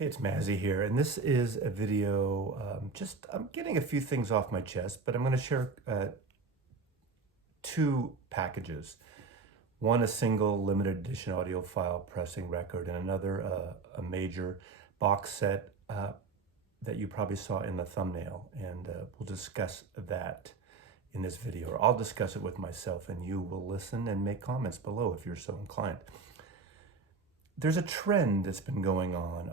Hey, it's Mazzy here, and this is a video. I'm getting a few things off my chest, but I'm going to share two packages. One, a single limited edition audiophile pressing record, and another, a major box set that you probably saw in the thumbnail. And we'll discuss that in this video, or I'll discuss it with myself, and you will listen and make comments below if you're so inclined. There's a trend that's been going on,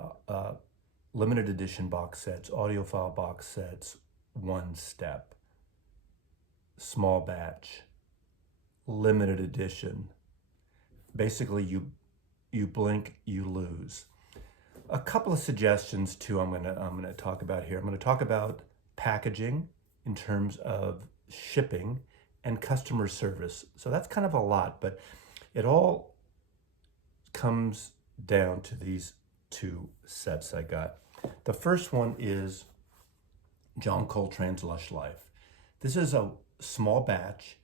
limited edition box sets, audiophile box sets, one step, small batch, limited edition. Basically, you blink, you lose. A couple of suggestions too I'm gonna talk about here. I'm gonna talk about packaging in terms of shipping and customer service. So that's kind of a lot, but it all comes down to these two sets I got. The first one is John Coltrane's Lush Life. This is a small batch,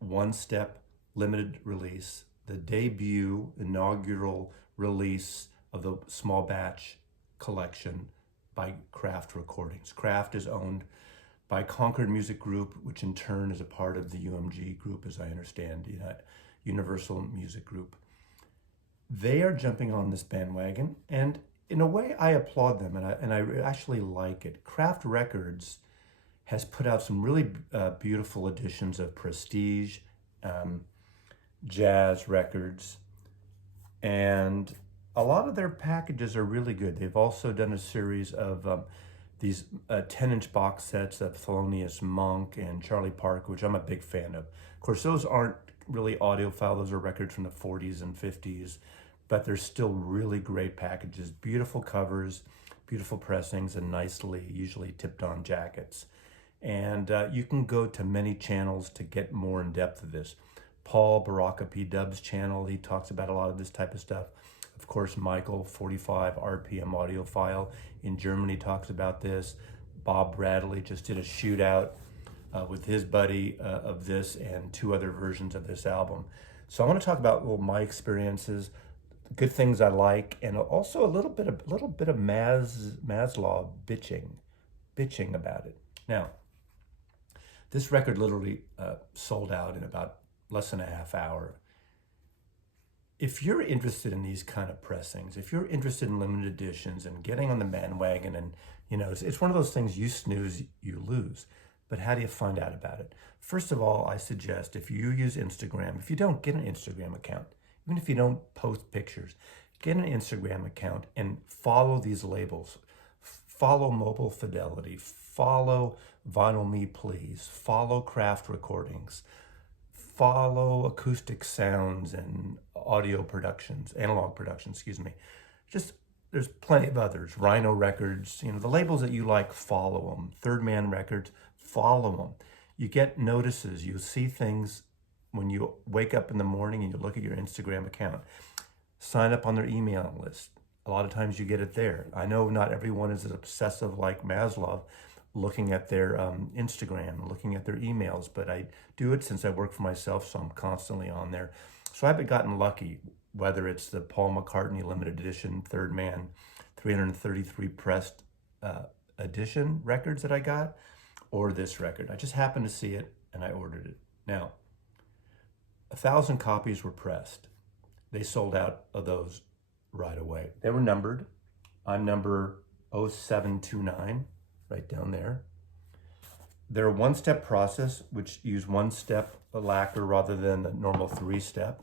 one step limited release, the debut inaugural release of the small batch collection by Craft Recordings. Craft is owned by Concord Music Group, which in turn is a part of the UMG group, as I understand, Universal Music Group. They are jumping on this bandwagon, and in a way I applaud them, and I actually like it. Craft Records has put out some really beautiful editions of prestige, jazz records, and a lot of their packages are really good. They've also done a series of these 10-inch box sets of Thelonious Monk and Charlie Parker, which I'm a big fan of. Of course, those aren't really audiophile. Those are records from the 40s and 50s, but they're still really great packages. Beautiful covers, beautiful pressings, and nicely, usually tipped on jackets. And you can go to many channels to get more in depth of this. Paul Baraka P. Dub's channel, he talks about a lot of this type of stuff. Of course, Michael, 45 RPM audiophile in Germany, talks about this. Bob Bradley just did a shootout with his buddy of this and two other versions of this album. So I want to talk about my experiences, good things I like, and also a little bit of Maslow bitching about it. Now, this record literally sold out in about less than a half hour. If you're interested in these kind of pressings, if you're interested in limited editions and getting on the bandwagon, and it's one of those things, you snooze, you lose. But how do you find out about it? First of all, I suggest if you use Instagram, if you don't, get an Instagram account. Even if you don't post pictures, get an Instagram account and follow these labels. Follow Mobile Fidelity, follow Vinyl Me Please, follow Craft Recordings, follow Acoustic Sounds and Audio Productions, Analog Productions, excuse me. There's plenty of others. Rhino Records, the labels that you like, follow them. Third Man Records, follow them. You get notices, you see things when you wake up in the morning and you look at your Instagram account. Sign up on their email list. A lot of times you get it there. I know not everyone is as obsessive like Maslow, looking at their Instagram, looking at their emails, but I do it since I work for myself, so I'm constantly on there. So I've gotten lucky, whether it's the Paul McCartney limited edition Third Man 333 pressed edition records that I got, or this record. I just happened to see it and I ordered it. Now, 1,000 copies were pressed. They sold out of those right away. They were numbered. I'm number 0729, right down there. They're a one-step process, which use one-step lacquer rather than the normal three-step.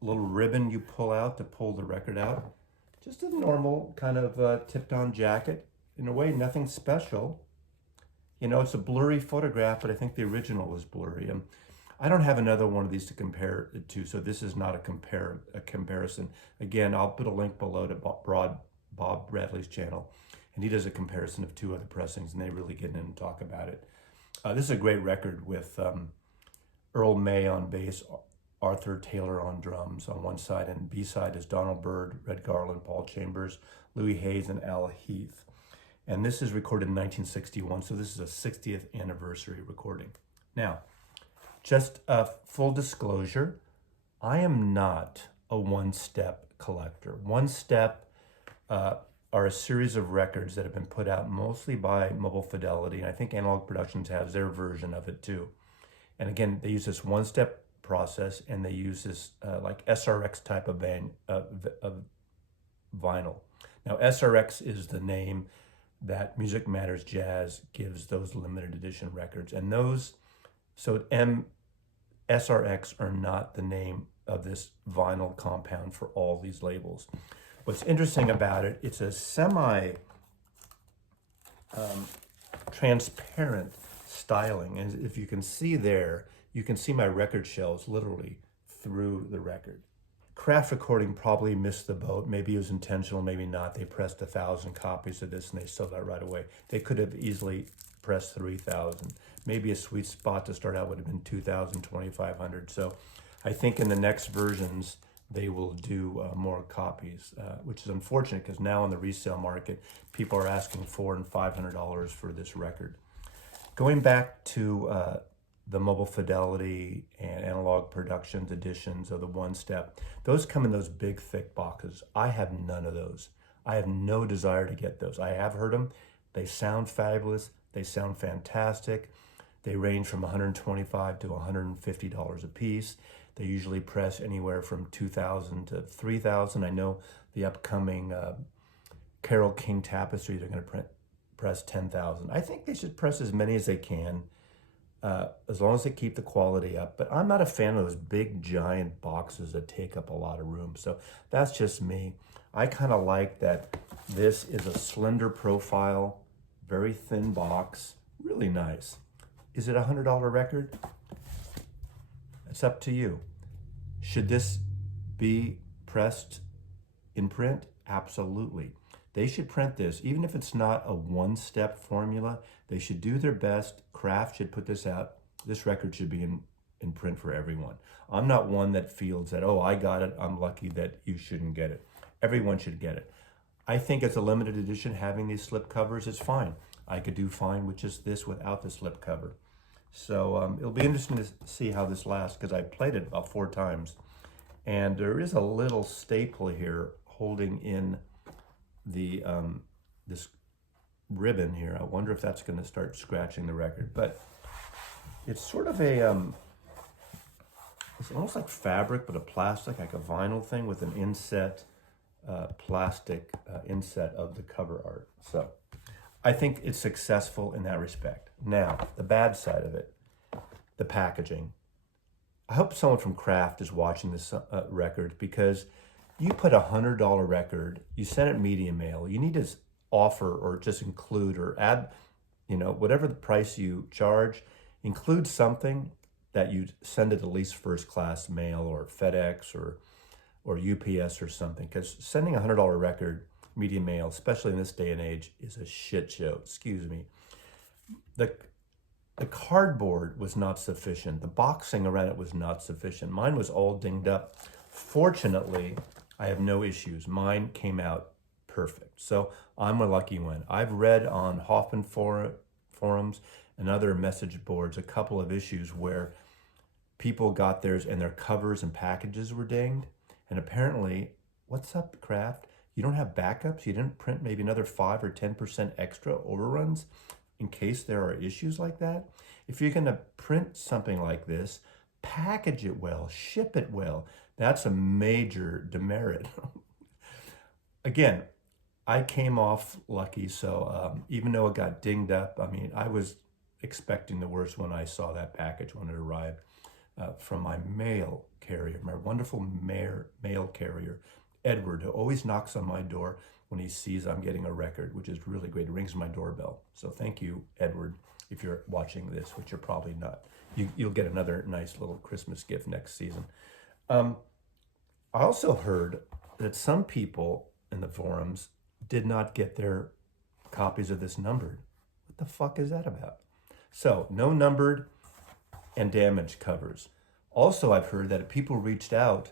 Little ribbon you pull out to pull the record out. Just a normal kind of tipped-on jacket. In a way, nothing special. It's a blurry photograph, but I think the original was blurry. I don't have another one of these to compare it to, so this is not a comparison. Again, I'll put a link below to Bob Bradley's channel, and he does a comparison of two other pressings, and they really get in and talk about it. This is a great record with Earl May on bass, Arthur Taylor on drums on one side, and B-side is Donald Byrd, Red Garland, Paul Chambers, Louis Hayes, and Al Heath. And this is recorded in 1961, so this is a 60th anniversary recording. Now, just a full disclosure, I am not a one-step collector. One step are a series of records that have been put out mostly by Mobile Fidelity, and I think Analog Productions has their version of it too. And again, they use this one-step process, and they use this like SRX type of vinyl. Now, SRX is the name that Music Matters Jazz gives those limited edition records, and those, so SRX are not the name of this vinyl compound for all these labels. What's interesting about it, it's a transparent styling. And if you can see there, you can see my record shells literally through the record. Craft Recording probably missed the boat. Maybe it was intentional, maybe not. They pressed 1,000 copies of this and they sold out right away. They could have easily pressed 3,000. Maybe a sweet spot to start out would have been 2,000, 2,500. So I think in the next versions, they will do more copies, which is unfortunate because now in the resale market, people are asking $400 and $500 for this record. Going back to the Mobile Fidelity and Analog Productions editions of the One Step, those come in those big, thick boxes. I have none of those. I have no desire to get those. I have heard them. They sound fabulous. They sound fantastic. They range from $125 to $150 a piece. They usually press anywhere from 2,000 to 3,000. I know the upcoming Carole King tapestries are going to press 10,000. I think they should press as many as they can, as long as they keep the quality up. But I'm not a fan of those big, giant boxes that take up a lot of room. So that's just me. I kind of like that this is a slender profile, very thin box, really nice. Is it a $100 record? It's up to you. Should this be pressed in print? Absolutely. They should print this, even if it's not a one-step formula. They should do their best. Kraft should put this out. This record should be in print for everyone. I'm not one that feels that, oh, I got it, I'm lucky that you shouldn't get it. Everyone should get it. I think as a limited edition, having these slip covers is fine. I could do fine with just this without the slip cover. So it'll be interesting to see how this lasts, because I played it about 4 times. And there is a little staple here holding in the this ribbon here. I wonder if that's going to start scratching the record. But it's sort of a, it's almost like fabric, but a plastic, like a vinyl thing with an inset, plastic inset of the cover art. So I think it's successful in that respect. Now, the bad side of it, the packaging. I hope someone from Kraft is watching this record, because you put a $100 record, you send it media mail, you need to offer or just include or add, whatever the price you charge, include something that you send it at least first class mail or FedEx or UPS or something, because sending a $100 record media mail, especially in this day and age, is a shit show. Excuse me. The cardboard was not sufficient. The boxing around it was not sufficient. Mine was all dinged up. Fortunately, I have no issues. Mine came out perfect. So I'm a lucky one. I've read on Hoffman forums and other message boards a couple of issues where people got theirs and their covers and packages were dinged. And apparently, what's up, Kraft? You don't have backups? You didn't print maybe another 5 or 10% extra overruns in case there are issues like that? If you're going to print something like this, package it well, ship it well. That's a major demerit. Again, I came off lucky, so even though it got dinged up, I was expecting the worst when I saw that package when it arrived from my mail carrier, my wonderful mail carrier, Edward, who always knocks on my door when he sees I'm getting a record, which is really great. It rings my doorbell. So thank you, Edward, if you're watching this, which you're probably not. You'll get another nice little Christmas gift next season. I also heard that some people in the forums did not get their copies of this numbered. What the fuck is that about? So no numbered and damaged covers. Also, I've heard that if people reached out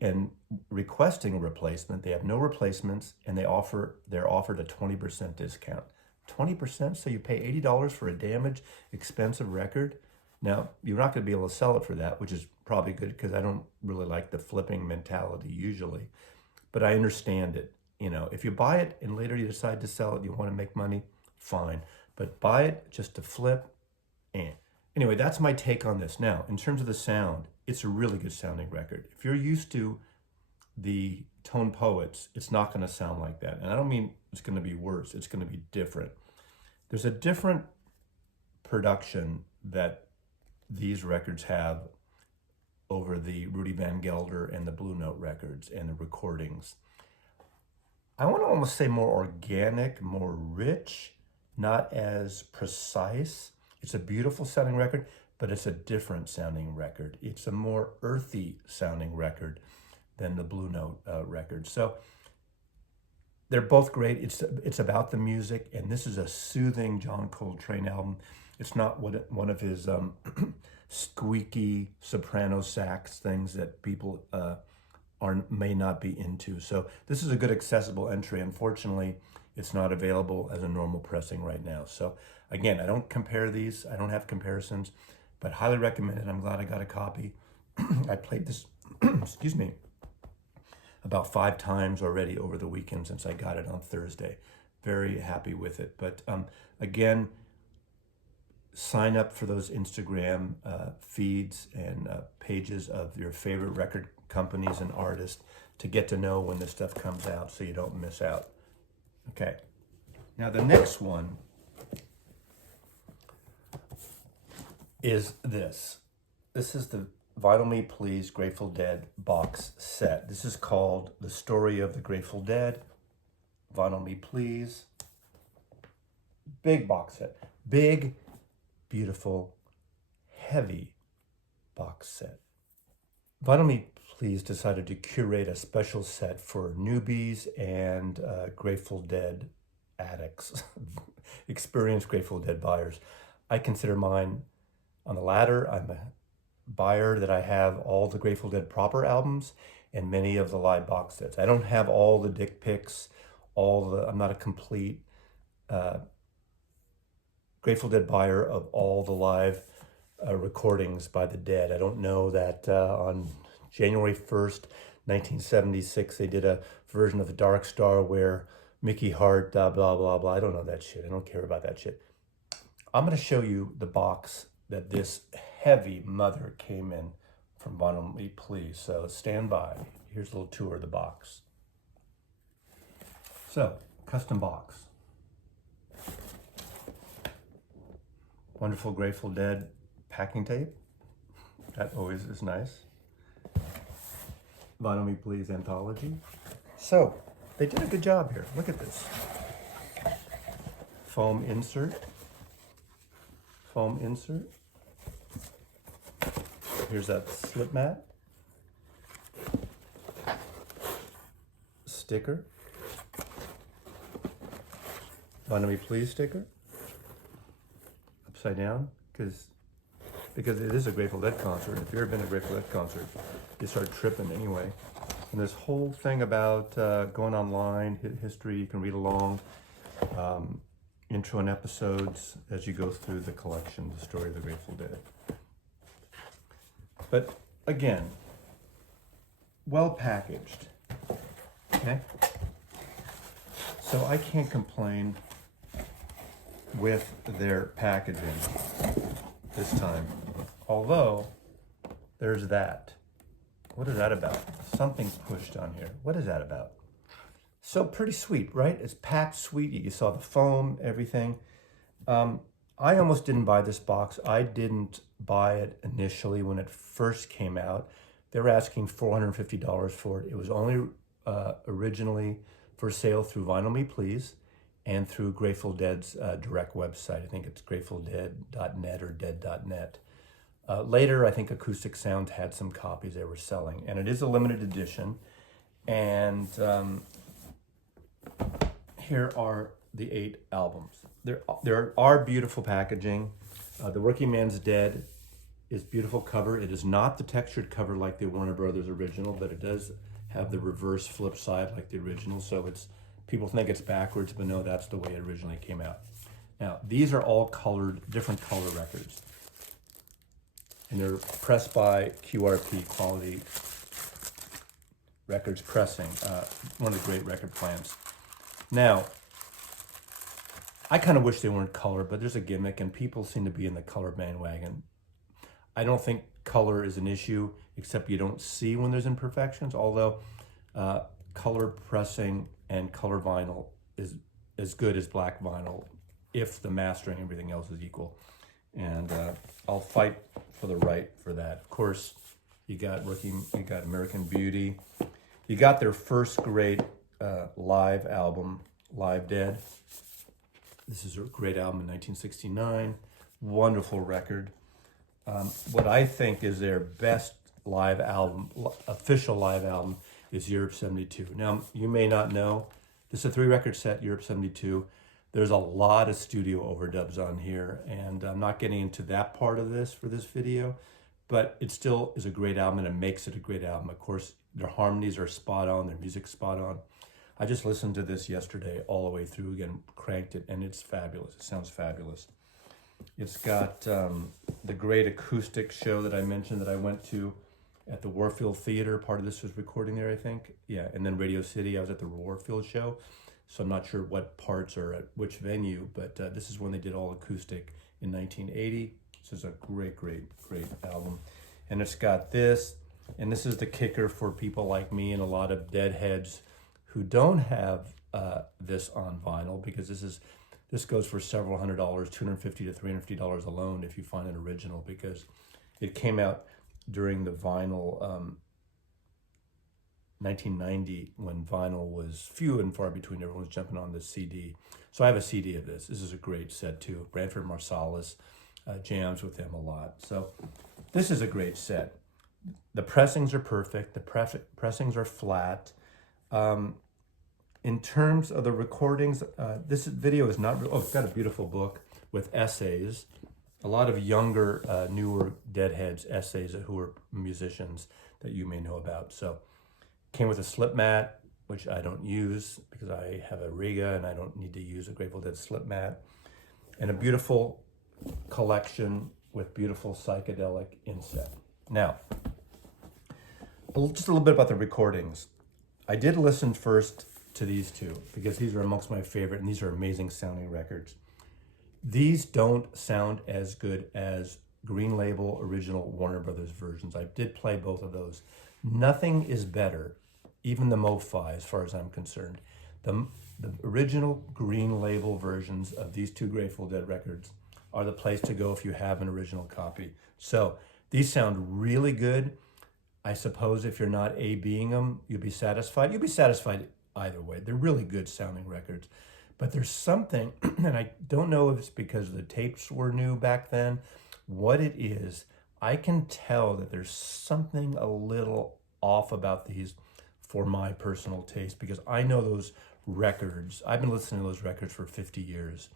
and requesting a replacement, they have no replacements, and they're offered a 20% discount. 20%, so you pay $80 for a damaged, expensive record. Now, you're not going to be able to sell it for that, which is probably good, because I don't really like the flipping mentality usually. But I understand it. You know, if you buy it and later you decide to sell it, you want to make money, fine. But buy it just to flip, and anyway, that's my take on this. Now, in terms of the sound, it's a really good sounding record. If you're used to the Tone Poets, it's not going to sound like that. And I don't mean it's going to be worse, it's going to be different. There's a different production that these records have over the Rudy Van Gelder and the Blue Note records and the recordings. I want to almost say more organic, more rich, not as precise. It's a beautiful sounding record, but it's a different sounding record. It's a more earthy sounding record than the Blue Note record. So they're both great. It's about the music, and this is a soothing John Coltrane album. It's not one of his squeaky soprano sax things that people may not be into. So this is a good accessible entry. Unfortunately, it's not available as a normal pressing right now. So again, I don't compare these. I don't have comparisons, but highly recommend it. I'm glad I got a copy. I played this, excuse me, about 5 times already over the weekend since I got it on Thursday. Very happy with it. But again, sign up for those Instagram feeds and pages of your favorite record companies and artists to get to know when this stuff comes out so you don't miss out. Okay, now the next one is this. This is the Vinyl Me Please Grateful Dead box set. This is called The Story of the Grateful Dead, Vinyl Me Please. Big box set. Big, beautiful, heavy box set. Vinyl Me Please decided to curate a special set for newbies and Grateful Dead addicts, experienced Grateful Dead buyers. I consider mine on the latter. I'm a buyer that I have all the Grateful Dead proper albums and many of the live box sets. I don't have all the dick pics, I'm not a complete Grateful Dead buyer of all the live recordings by the Dead. I don't know that on January 1st, 1976, they did a version of the Dark Star where Mickey Hart, blah, blah, blah. I don't know that shit. I don't care about that shit. I'm going to show you the box that this heavy mother came in from Vinyl Me Please. So stand by. Here's a little tour of the box. So, custom box. Wonderful Grateful Dead packing tape. That always is nice. Vinyl Me Please anthology. So, they did a good job here. Look at this. Foam insert. Foam insert. Here's that slip mat. Sticker. Vinyl Me Please sticker. Upside down, because it is a Grateful Dead concert. If you've ever been to a Grateful Dead concert, you start tripping anyway. And this whole thing about going online, history, you can read along, intro and episodes as you go through the collection, the story of the Grateful Dead. But again, well packaged, okay? So I can't complain with their packaging this time. Although, there's that. What is that about? Something's pushed on here. What is that about? So pretty sweet, right? It's packed sweet. You saw the foam, everything. I almost didn't buy this box. I didn't buy it initially when it first came out. They were asking $450 for it. It was only originally for sale through Vinyl Me Please and through Grateful Dead's direct website. I think it's gratefuldead.net or dead.net. Later, I think Acoustic Sound had some copies they were selling, and it is a limited edition. And here are the 8 albums. There are beautiful packaging. The Working Man's Dead is beautiful cover. It is not the textured cover like the Warner Brothers original, but it does have the reverse flip side like the original. So people think it's backwards, but no, that's the way it originally came out. Now, these are all colored, different color records. And they're pressed by QRP quality Records pressing, one of the great record plants. Now, I kind of wish they weren't color, but there's a gimmick, and people seem to be in the color bandwagon. I don't think color is an issue, except you don't see when there's imperfections, although color pressing and color vinyl is as good as black vinyl if the mastering and everything else is equal. And I'll fight for the right for that. Of course, you got American Beauty. You got their first great live album, Live Dead. This is a great album in 1969. Wonderful record. What I think is their best live album, official live album, is Europe 72. Now, you may not know, this is a 3-record set, Europe 72. There's a lot of studio overdubs on here, and I'm not getting into that part of this for this video, but it still is a great album, and it makes it a great album. Of course, their harmonies are spot on, their music's spot on. I just listened to this yesterday all the way through again, cranked it, and it's fabulous. It sounds fabulous. It's got the great acoustic show that I mentioned that I went to at the Warfield Theater. Part of this was recording there, I think. Yeah, and then Radio City, I was at the Warfield show. So I'm not sure what parts are at which venue, but this is when they did all acoustic in 1980. This is a great, great, great album. And it's got this, and this is the kicker for people like me and a lot of deadheads who don't have this on vinyl, because this goes for several $100s, $250 to $350 alone if you find an original, because it came out during the vinyl 1990 when vinyl was few and far between. Everyone was jumping on the CD. So I have a CD of this. This is a great set too. Branford Marsalis jams with them a lot. So this is a great set. The pressings are perfect. The pressings are flat. In terms of the recordings, this video is not, it's got a beautiful book with essays. A lot of younger, newer deadheads essays who are musicians that you may know about. So came with a slip mat, which I don't use because I have a Riga and I don't need to use a Grateful Dead slip mat. And a beautiful collection with beautiful psychedelic inset. Now, just a little bit about the recordings. I did listen first to these two because these are amongst my favorite, and these are amazing sounding records. These don't sound as good as Green Label original Warner Brothers versions. I did play both of those. Nothing is better, even the MoFi as far as I'm concerned. The original Green Label versions of these two Grateful Dead records are the place to go if you have an original copy. So these sound really good. I suppose if you're not A-Bing them, you'll be satisfied. You'll be satisfied either way. They're really good sounding records. But there's something, and I don't know if it's because the tapes were new back then, what it is, I can tell that there's something a little off about these for my personal taste, because I know those records. I've been listening to those records for 50 years,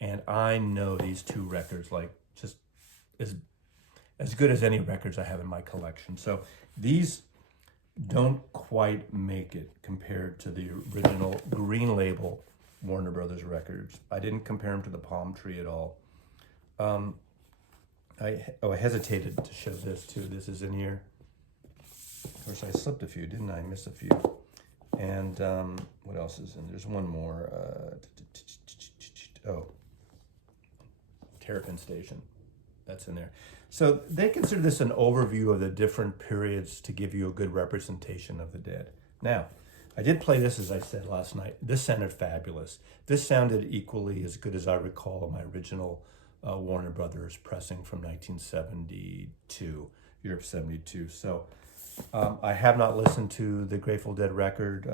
and I know these two records like just as good as any records I have in my collection. So these don't quite make it compared to the original Green Label Warner Brothers records. I didn't compare them to the Palm Tree at all. I hesitated to show this too. This is in here. Of course, I slipped a few, didn't I? Missed a few. And what else is in? There's one more. Terrapin Station. That's in there. So they consider this an overview of the different periods to give you a good representation of the Dead. Now, I did play this, as I said last night. This sounded fabulous. This sounded equally as good as I recall of my original Warner Brothers pressing from 1972, Europe 72. So I have not listened to the Grateful Dead record,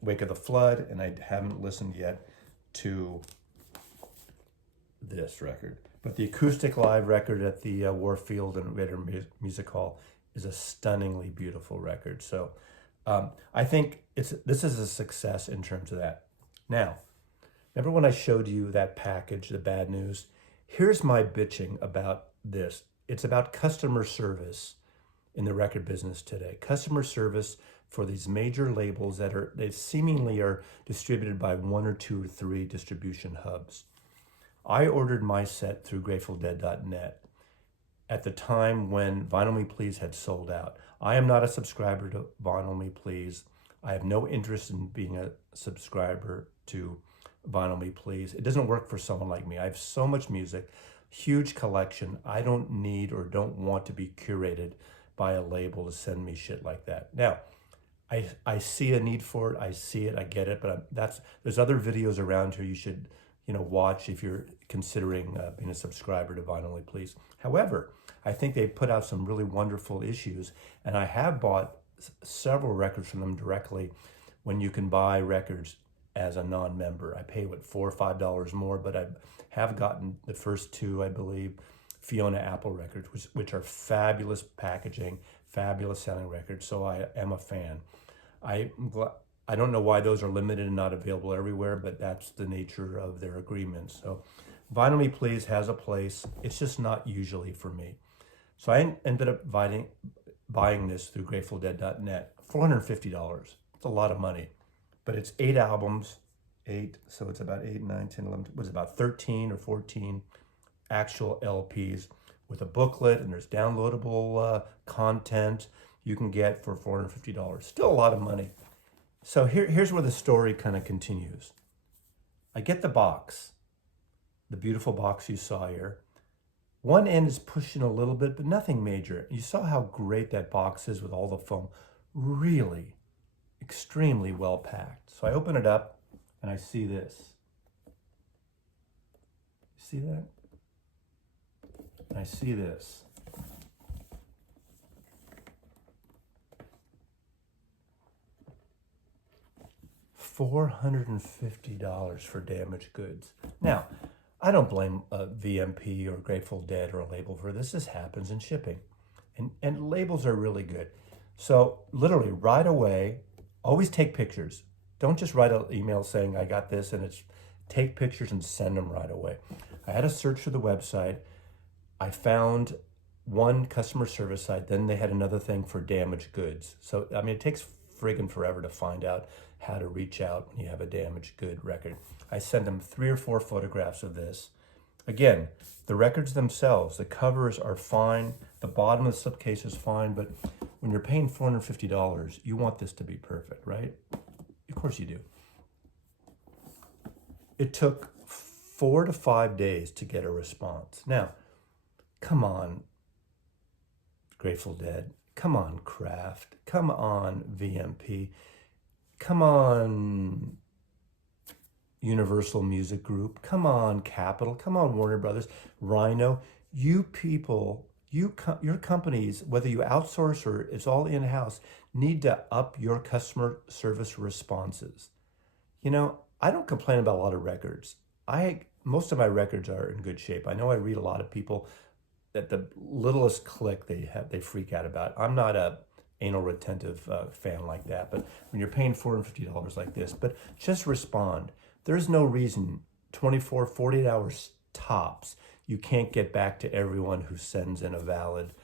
Wake of the Flood, and I haven't listened yet to this record. But the acoustic live record at the Warfield and Ritter Music Hall is a stunningly beautiful record. So I think this is a success in terms of that. Now, remember when I showed you that package, the bad news? Here's my bitching about this. It's about customer service in the record business today. Customer service for these major labels they seemingly are distributed by 1 or 2 or 3 distribution hubs. I ordered my set through GratefulDead.net. at the time when Vinyl Me Please had sold out. I am not a subscriber to Vinyl Me Please. I have no interest in being a subscriber to Vinyl Me Please. It doesn't work for someone like me. I have so much music, huge collection. I don't need or don't want to be curated by a label to send me shit like that. Now, I see a need for it. I see it. I get it. But there's other videos around here you should watch if you're considering being a subscriber to Vinyl Me Please. However, I think they've put out some really wonderful issues, and I have bought several records from them directly when you can buy records as a non-member. I pay $4 or $5 more, but I have gotten the first two, I believe, Fiona Apple records, which are fabulous packaging, fabulous sounding records. So I am a fan. I don't know why those are limited and not available everywhere, but that's the nature of their agreements. So Vinyl Me Please has a place. It's just not usually for me. So I ended up buying this through GratefulDead.net, $450. It's a lot of money, but it's 8 albums, so it's about 8, 9, 10, 11, it was about 13 or 14 actual LPs with a booklet, and there's downloadable content you can get for $450. Still a lot of money. So here's where the story kind of continues. I get the box, the beautiful box you saw here. One end is pushing a little bit, but nothing major. You saw how great that box is with all the foam. Really, extremely well packed. So I open it up and I see this. See that? And I see this. $450 for damaged goods. Now, I don't blame VMP or Grateful Dead or a label for this. This happens in shipping. And labels are really good. So literally right away, always take pictures. Don't just write an email saying I got this, and take pictures and send them right away. I had to search for the website. I found one customer service site, then they had another thing for damaged goods. So, I mean, it takes friggin' forever to find out how to reach out when you have a damaged good record. I sent them 3 or 4 photographs of this. Again, the records themselves, the covers are fine, the bottom of the slipcase is fine, but when you're paying $450, you want this to be perfect, right? Of course you do. It took 4 to 5 days to get a response. Now, come on, Grateful Dead. Come on, Kraft. Come on, VMP. Come on, Universal Music Group. Come on, Capitol. Come on, Warner Brothers. Rhino. You people, your companies, whether you outsource or it's all in-house, need to up your customer service responses. I don't complain about a lot of records. Most of my records are in good shape. I know I read a lot of people that the littlest click they freak out about. I'm not a anal retentive fan like that, but when you're paying $450 like this, but just respond. There's no reason 24, 48 hours tops, you can't get back to everyone who sends in a valid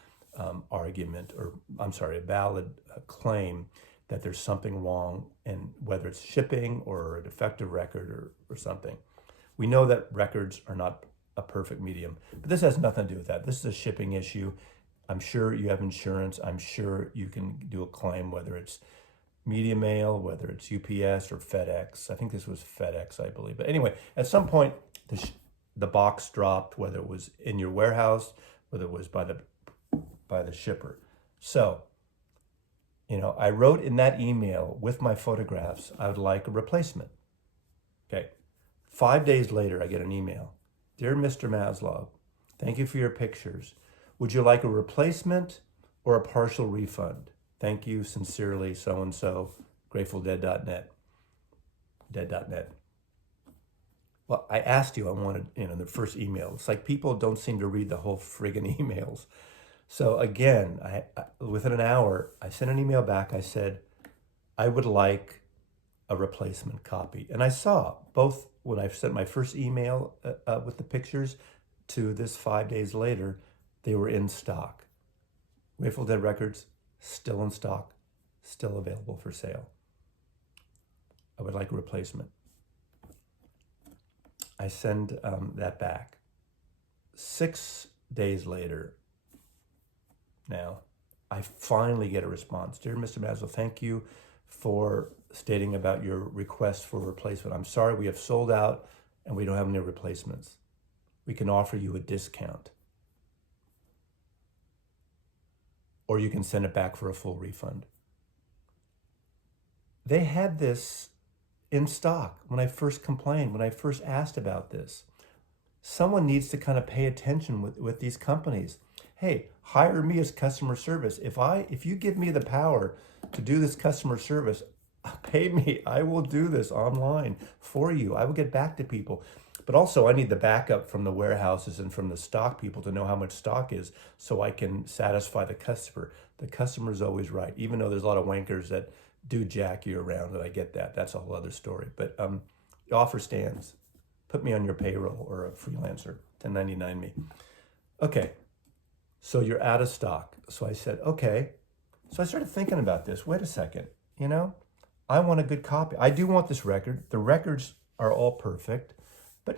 argument, or a valid claim that there's something wrong, and whether it's shipping or a defective record or something. We know that records are not a perfect medium, but this has nothing to do with that. This is a shipping issue. I'm sure you have insurance. I'm sure you can do a claim, whether it's media mail, whether it's UPS or FedEx. I think this was FedEx, I believe. But anyway, at some point, the box dropped, whether it was in your warehouse, whether it was by the shipper. So, I wrote in that email with my photographs, I would like a replacement. Okay. 5 days later, I get an email. Dear Mr. Maslov, thank you for your pictures. Would you like a replacement or a partial refund? Thank you sincerely, so-and-so, GratefulDead.net. Dead.net. Well, I asked you, I wanted, the first email. It's like people don't seem to read the whole friggin' emails. So again, I within an hour, I sent an email back. I said, I would like a replacement copy. And I saw both when I sent my first email with the pictures to this 5 days later, they were in stock. Grateful Dead records, still in stock, still available for sale. I would like a replacement. I send that back. 6 days later, now. I finally get a response. Dear Mr. Maslow, thank you for stating about your request for replacement. I'm sorry, we have sold out and we don't have any replacements. We can offer you a discount. Or you can send it back for a full refund. They had this in stock when I first complained, when I first asked about this. Someone needs to kind of pay attention with these companies. Hey, hire me as customer service. If you give me the power to do this customer service, pay me. I will do this online for you. I will get back to people. But also I need the backup from the warehouses and from the stock people to know how much stock is so I can satisfy the customer. The customer is always right, even though there's a lot of wankers that do jack you around, and I get that. That's a whole other story. But the offer stands. Put me on your payroll or a freelancer, 1099 me. Okay, so you're out of stock. So I said, okay. So I started thinking about this. Wait a second, I want a good copy. I do want this record. The records are all perfect. But,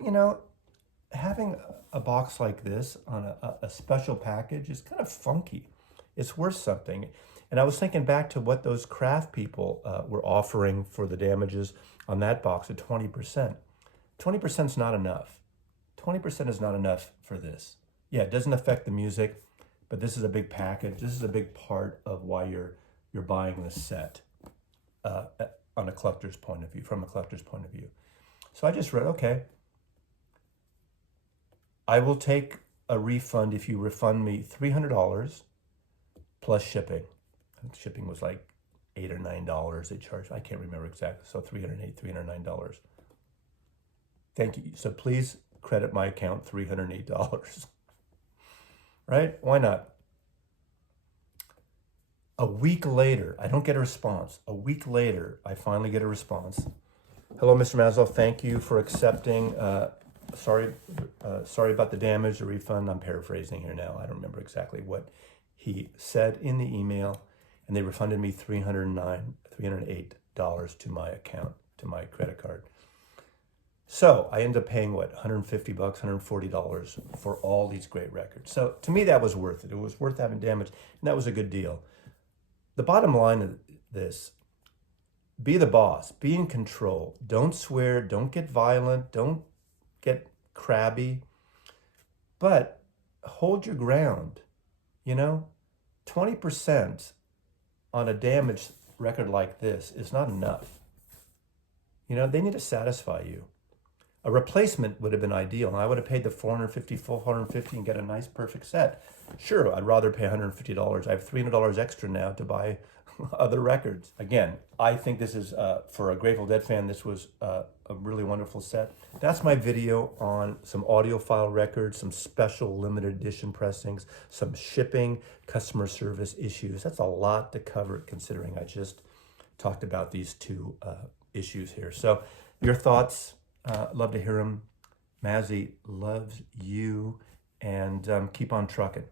having a box like this on a special package is kind of funky. It's worth something. And I was thinking back to what those craft people were offering for the damages on that box at 20%. 20% is not enough. 20% is not enough for this. Yeah, it doesn't affect the music, but this is a big package. This is a big part of why you're buying this set on a collector's point of view, from a collector's point of view. So I just read, okay, I will take a refund if you refund me $300 plus shipping. I think shipping was like $8 or $9 they charged. I can't remember exactly. So $308, $309. Thank you. So please credit my account $308. Right? Why not? A week later, I don't get a response. A week later, I finally get a response. Hello, Mr. Maslow. Thank you for accepting. Sorry about the damage, the refund. I'm paraphrasing here now. I don't remember exactly what he said in the email. And they refunded me $308 to my account, to my credit card. So I ended up paying, what, $150, $140 for all these great records. So to me, that was worth it. It was worth having damage, and that was a good deal. The bottom line of this, be the boss, be in control. Don't swear, don't get violent, don't get crabby, but hold your ground. 20% on a damaged record like this is not enough. They need to satisfy you. A replacement would have been ideal, and I would have paid the $450, full $450, and get a nice, perfect set. Sure, I'd rather pay $150. I have $300 extra now to buy other records. Again, I think this is, for a Grateful Dead fan, this was a really wonderful set. That's my video on some audiophile records, some special limited edition pressings, some shipping, customer service issues. That's a lot to cover, considering I just talked about these two issues here. So your thoughts, love to hear them. Mazzy loves you, and keep on trucking.